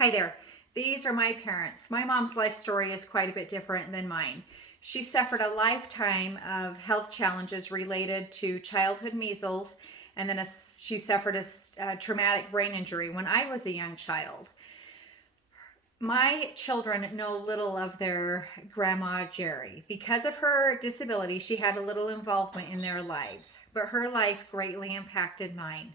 Hi there. These are my parents. My mom's life story is quite a bit different than mine. She suffered a lifetime of health challenges related to childhood measles, and then she suffered a traumatic brain injury when I was a young child. My children know little of their grandma Jerry. Because of her disability, she had a little involvement in their lives, but her life greatly impacted mine.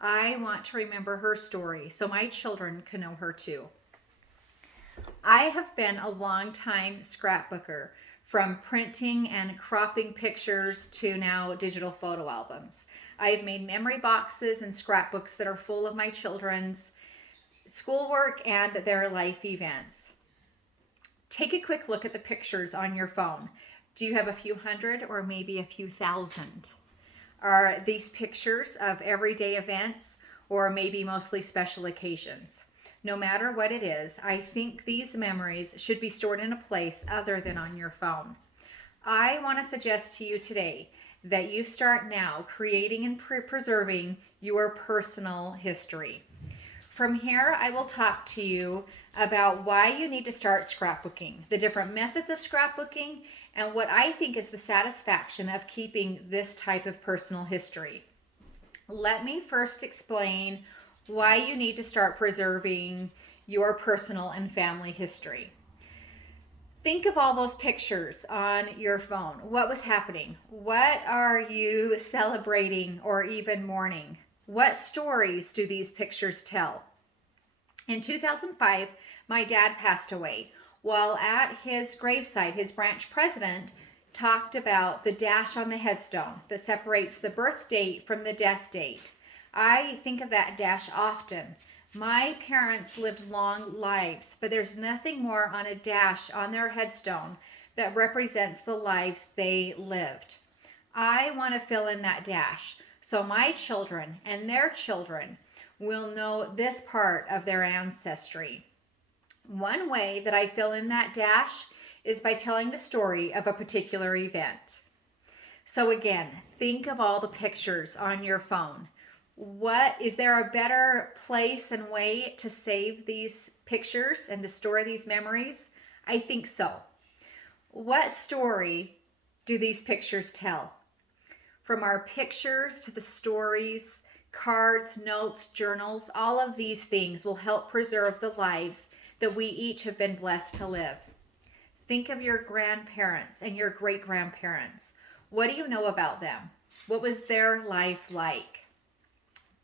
I want to remember her story so my children can know her too. I have been a long time scrapbooker, from printing and cropping pictures to now digital photo albums. I have made memory boxes and scrapbooks that are full of my children's schoolwork and their life events. Take a quick look at the pictures on your phone. Do you have a few hundred or maybe a few thousand? Are these pictures of everyday events or maybe mostly special occasions? No matter what it is, I think these memories should be stored in a place other than on your phone. I want to suggest to you today that you start now creating and preserving your personal history. From here, I will talk to you about why you need to start scrapbooking, the different methods of scrapbooking, and what I think is the satisfaction of keeping this type of personal history. Let me first explain why you need to start preserving your personal and family history. Think of all those pictures on your phone. What was happening? What are you celebrating or even mourning? What stories do these pictures tell? In 2005, my dad passed away. While at his graveside, his branch president talked about the dash on the headstone that separates the birth date from the death date. I think of that dash often. My parents lived long lives, but there's nothing more on a dash on their headstone that represents the lives they lived. I want to fill in that dash so my children and their children will know this part of their ancestry. One way that I fill in that dash is by telling the story of a particular event. So again, think of all the pictures on your phone. Is there a better place and way to save these pictures and to store these memories? I think so. What story do these pictures tell? From our pictures to the stories, cards, notes, journals, all of these things will help preserve the lives that we each have been blessed to live. Think of your grandparents and your great-grandparents. What do you know about them? What was their life like?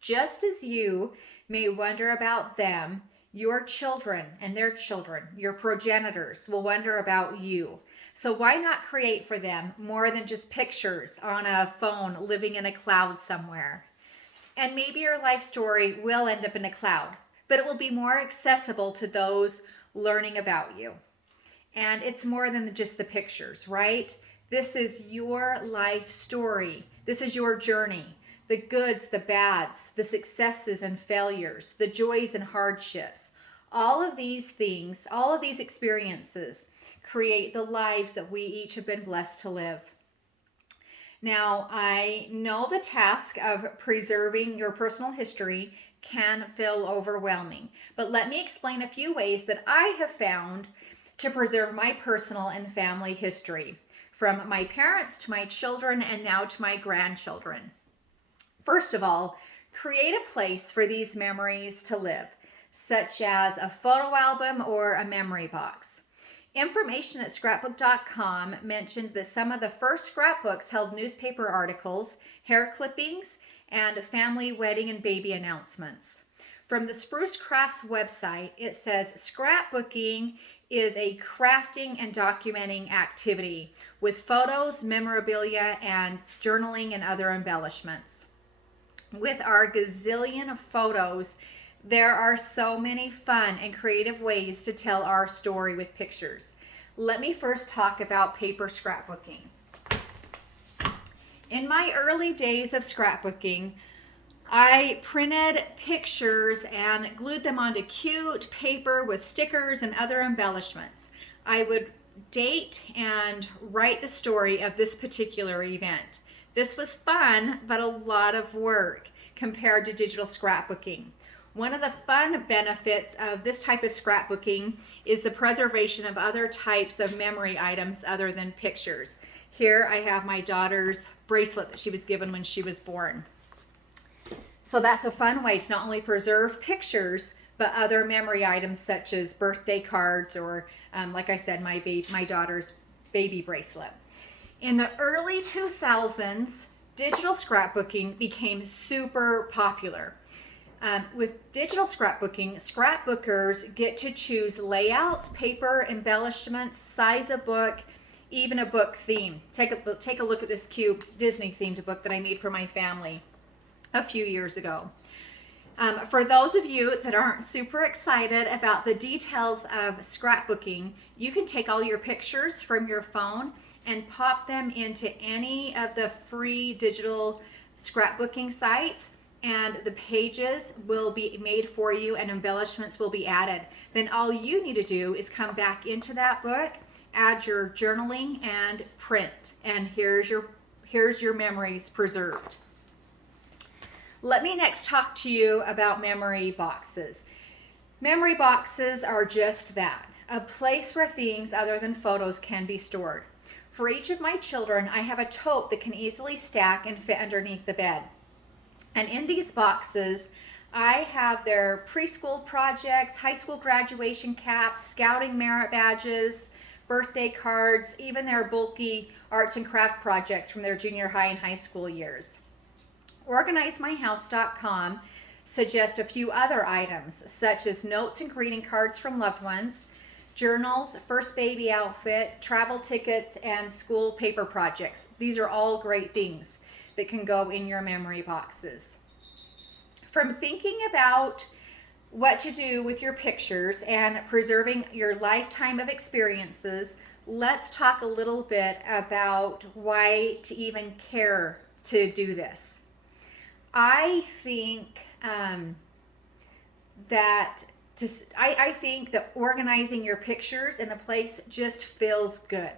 Just as you may wonder about them, your children and their children, your progenitors, will wonder about you. So why not create for them more than just pictures on a phone living in a cloud somewhere? And maybe your life story will end up in a cloud, but it will be more accessible to those learning about you. And it's more than just the pictures, right? This is your life story. This is your journey. The goods, the bads, the successes and failures, the joys and hardships. All of these things, all of these experiences create the lives that we each have been blessed to live. Now, I know the task of preserving your personal history can feel overwhelming, but let me explain a few ways that I have found to preserve my personal and family history, from my parents to my children and now to my grandchildren. First of all, create a place for these memories to live, such as a photo album or a memory box. Information at scrapbook.com mentioned that some of the first scrapbooks held newspaper articles, hair clippings, and family wedding and baby announcements. From the Spruce Crafts website, it says scrapbooking is a crafting and documenting activity with photos, memorabilia, and journaling and other embellishments. With our gazillion of photos, there are so many fun and creative ways to tell our story with pictures. Let me first talk about paper scrapbooking. In my early days of scrapbooking, I printed pictures and glued them onto cute paper with stickers and other embellishments. I would date and write the story of this particular event. This was fun, but a lot of work compared to digital scrapbooking. One of the fun benefits of this type of scrapbooking is the preservation of other types of memory items other than pictures. Here I have my daughter's bracelet that she was given when she was born. So that's a fun way to not only preserve pictures, but other memory items such as birthday cards or, like I said, my daughter's baby bracelet. In the early 2000s, digital scrapbooking became super popular. With digital scrapbooking, scrapbookers get to choose layouts, paper, embellishments, size of book, even a book theme. Take a look at this cute Disney themed book that I made for my family a few years ago. For those of you that aren't super excited about the details of scrapbooking, you can take all your pictures from your phone and pop them into any of the free digital scrapbooking sites, and the pages will be made for you and embellishments will be added. Then all you need to do is come back into that book, add your journaling, and print. And here's your memories preserved. Let me next talk to you about memory boxes. Memory boxes are just that, a place where things other than photos can be stored. For each of my children, I have a tote that can easily stack and fit underneath the bed. And in these boxes, I have their preschool projects, high school graduation caps, scouting merit badges, birthday cards, even their bulky arts and craft projects from their junior high and high school years. OrganizeMyHouse.com suggests a few other items, such as notes and greeting cards from loved ones, journals, first baby outfit, travel tickets, and school paper projects. These are all great things that can go in your memory boxes. From thinking about what to do with your pictures and preserving your lifetime of experiences, let's talk a little bit about why to even care to do this. I think I think that organizing your pictures in a place just feels good.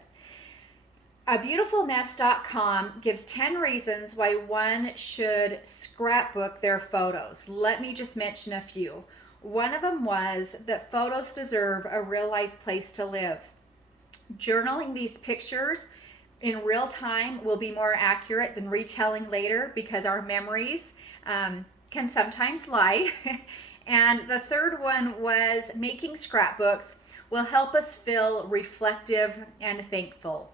AbeautifulMess.com gives 10 reasons why one should scrapbook their photos. Let me just mention a few. One of them was that photos deserve a real life place to live. Journaling these pictures in real time will be more accurate than retelling later because our memories can sometimes lie. And the third one was making scrapbooks will help us feel reflective and thankful.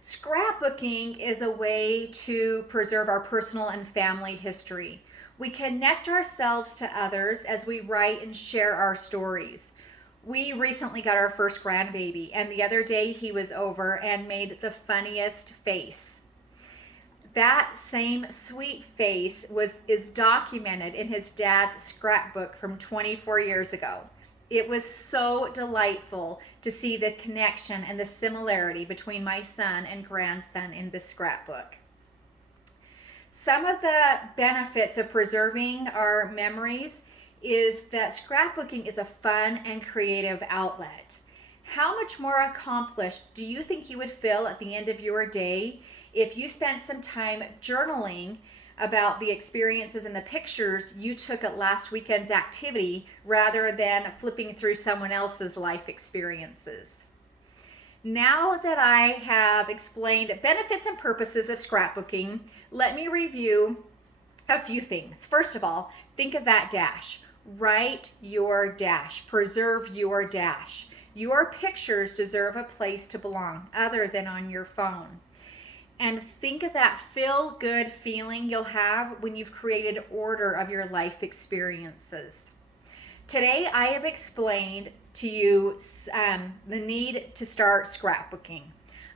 Scrapbooking is a way to preserve our personal and family history. We connect ourselves to others as we write and share our stories. We recently got our first grandbaby, and the other day he was over and made the funniest face. That same sweet face is documented in his dad's scrapbook from 24 years ago. It was so delightful to see the connection and the similarity between my son and grandson in this scrapbook. Some of the benefits of preserving our memories is that scrapbooking is a fun and creative outlet. How much more accomplished do you think you would feel at the end of your day if you spent some time journaling about the experiences and the pictures you took at last weekend's activity rather than flipping through someone else's life experiences? Now that I have explained benefits and purposes of scrapbooking, let me review a few things. First of all, think of that dash. Write your dash. Preserve your dash. Your pictures deserve a place to belong other than on your phone. And think of that feel-good feeling you'll have when you've created order of your life experiences. Today, I have explained to you the need to start scrapbooking.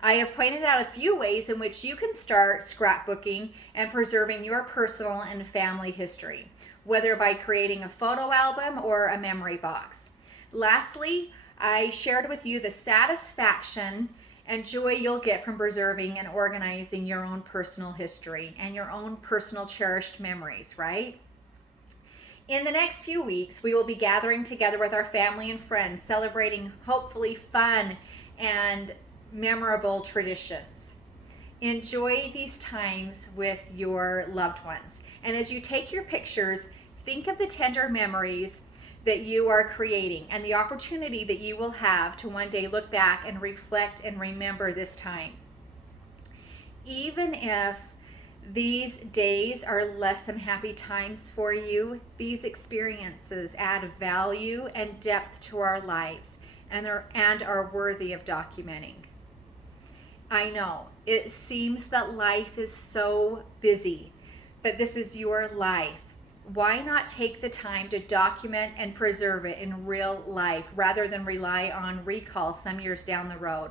I have pointed out a few ways in which you can start scrapbooking and preserving your personal and family history, whether by creating a photo album or a memory box. Lastly, I shared with you the satisfaction and joy you'll get from preserving and organizing your own personal history and your own personal cherished memories, right? In the next few weeks, we will be gathering together with our family and friends, celebrating hopefully fun and memorable traditions. Enjoy these times with your loved ones. And as you take your pictures, Think of the tender memories that you are creating and the opportunity that you will have to one day look back and reflect and remember this time. Even if these days are less than happy times for you, these experiences add value and depth to our lives and are worthy of documenting. I know it seems that life is so busy, but this is your life. Why not take the time to document and preserve it in real life rather than rely on recall some years down the road?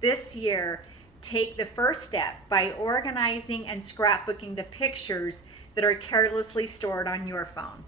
This year, take the first step by organizing and scrapbooking the pictures that are carelessly stored on your phone.